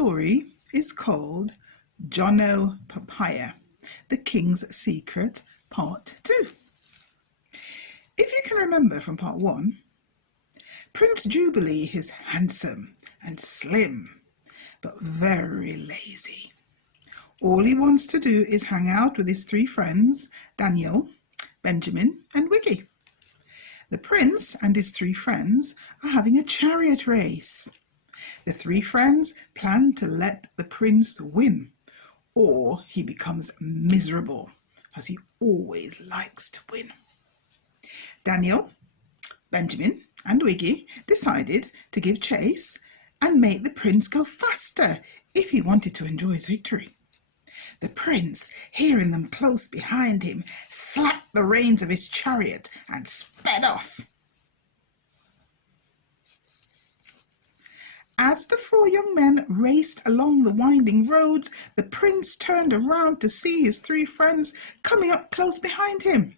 story is called Jono Papaya, The King's Secret, Part 2. If you can remember from Part 1, Prince Julbiliee is handsome and slim, but very lazy. All he wants to do is hang out with his three friends, Daniel, Benjamin and Wiggy. The prince and his three friends are having a chariot race. The three friends plan to let the prince win, or he becomes miserable, as he always likes to win. Daniel, Benjamin and Wiggy decided to give chase and make the prince go faster if he wanted to enjoy his victory. The prince, hearing them close behind him, slapped the reins of his chariot and sped off. As the four young men raced along the winding roads, the prince turned around to see his three friends coming up close behind him.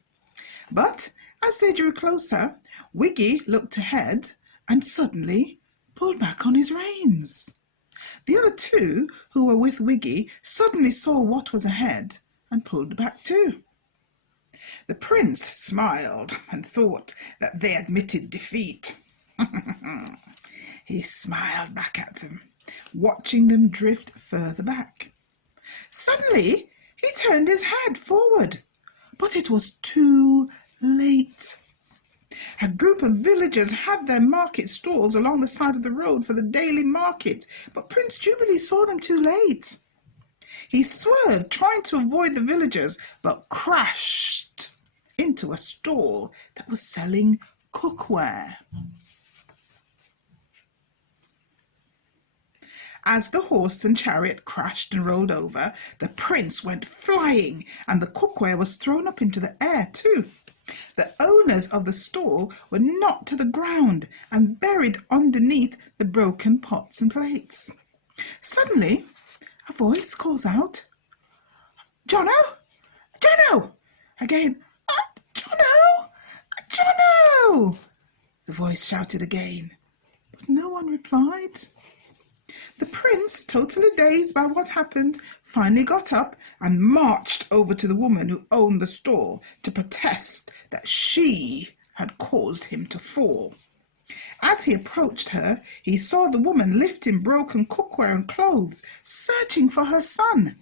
But as they drew closer, Wiggy looked ahead and suddenly pulled back on his reins. The other two, who were with Wiggy, suddenly saw what was ahead and pulled back too. The prince smiled and thought that they admitted defeat. He smiled back at them, watching them drift further back. Suddenly, he turned his head forward, but it was too late. A group of villagers had their market stalls along the side of the road for the daily market, but Prince Julbiliee saw them too late. He swerved, trying to avoid the villagers, but crashed into a stall that was selling cookware. As the horse and chariot crashed and rolled over, the prince went flying, and the cookware was thrown up into the air too. The owners of the stall were knocked to the ground and buried underneath the broken pots and plates. Suddenly, a voice calls out, "Jono! Jono!" Again, "Jono! Jono!" The voice shouted again, but no one replied. The prince, totally dazed by what happened, finally got up and marched over to the woman who owned the stall to protest that she had caused him to fall. As he approached her, he saw the woman lifting broken cookware and clothes, searching for her son.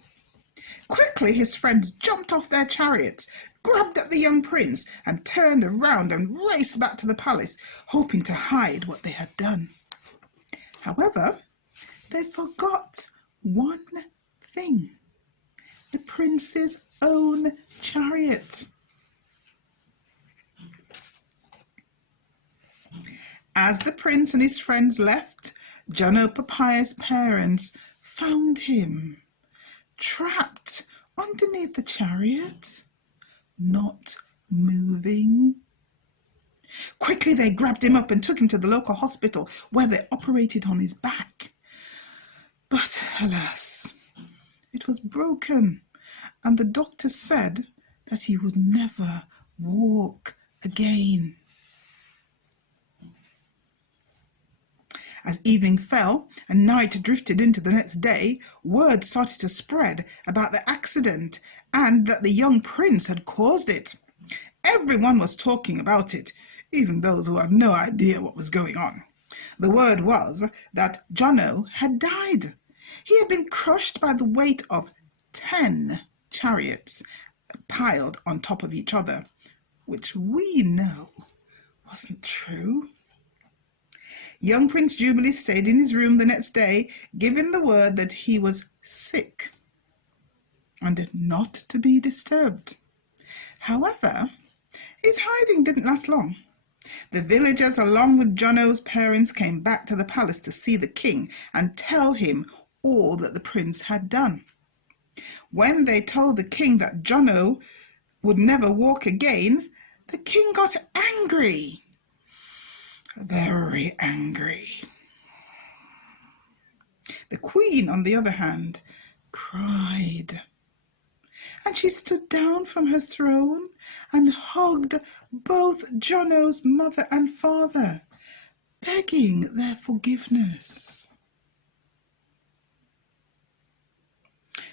Quickly, his friends jumped off their chariots, grabbed at the young prince, and turned around and raced back to the palace, hoping to hide what they had done. However, they forgot one thing: the prince's own chariot. As the prince and his friends left, Jono Papaya's parents found him trapped underneath the chariot, not moving. Quickly, they grabbed him up and took him to the local hospital, where they operated on his back. But alas, it was broken, and the doctor said that he would never walk again. As evening fell and night drifted into the next day, word started to spread about the accident and that the young prince had caused it. Everyone was talking about it, even those who had no idea what was going on. The word was that Jono had died. He had been crushed by the weight of 10 chariots piled on top of each other, which we know wasn't true. Young Prince Julbiliee stayed in his room the next day, giving the word that he was sick and not to be disturbed. However, his hiding didn't last long. The villagers, along with Jono's parents, came back to the palace to see the king and tell him all that the prince had done. When they told the king that Jono would never walk again, the king got angry. Very angry. The queen, on the other hand, cried. And she stood down from her throne and hugged both Jono's mother and father, begging their forgiveness.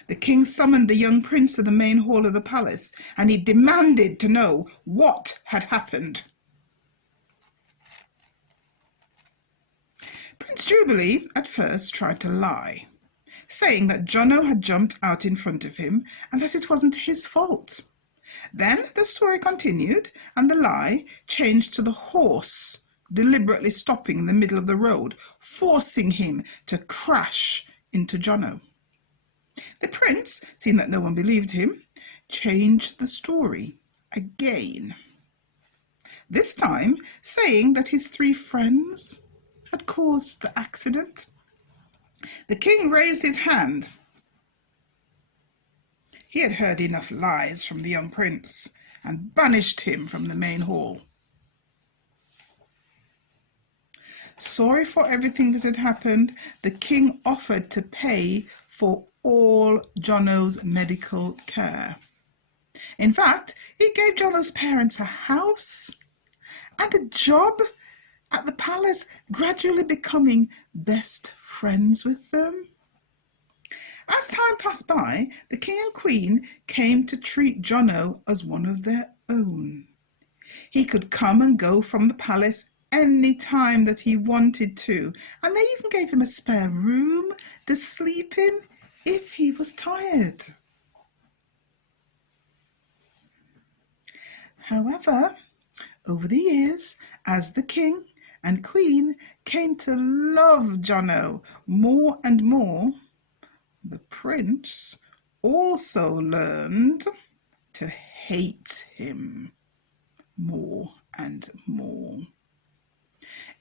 The king summoned the young prince to the main hall of the palace, and he demanded to know what had happened. Prince Julbiliee at first tried to lie, saying that Jono had jumped out in front of him and that it wasn't his fault. Then the story continued, and the lie changed to the horse deliberately stopping in the middle of the road, forcing him to crash into Jono. The prince, seeing that no one believed him, changed the story again, this time saying that his 3 friends had caused the accident. The king raised his hand. He had heard enough lies from the young prince and banished him from the main hall. Sorry for everything that had happened, the king offered to pay for all Jono's medical care. In fact, he gave Jono's parents a house and a job at the palace, gradually becoming best friends with them. As time passed by, the king and queen came to treat Jono as one of their own. He could come and go from the palace any time that he wanted to, and they even gave him a spare room to sleep in if he was tired. However, over the years, as the king and queen came to love Jono more and more, the prince also learned to hate him more and more.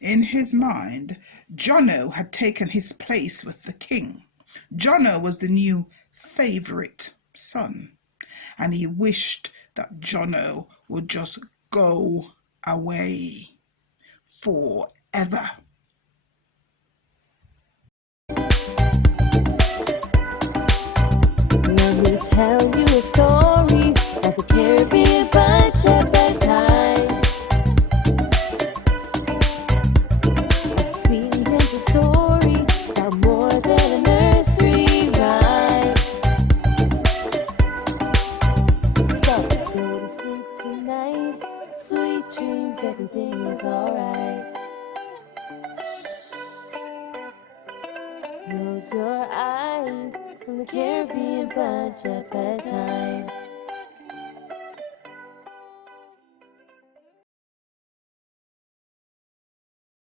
In his mind, Jono had taken his place with the king. Jono was the new favourite son, and he wished that Jono would just go away forever. Let me tell you a story of the Caribbean bunch at that time. A sweet and gentle story about more than a nursery rhyme. So go to sleep tonight, sweet dreams, everything is alright. Close your eyes from the Caribbean bunch at bedtime.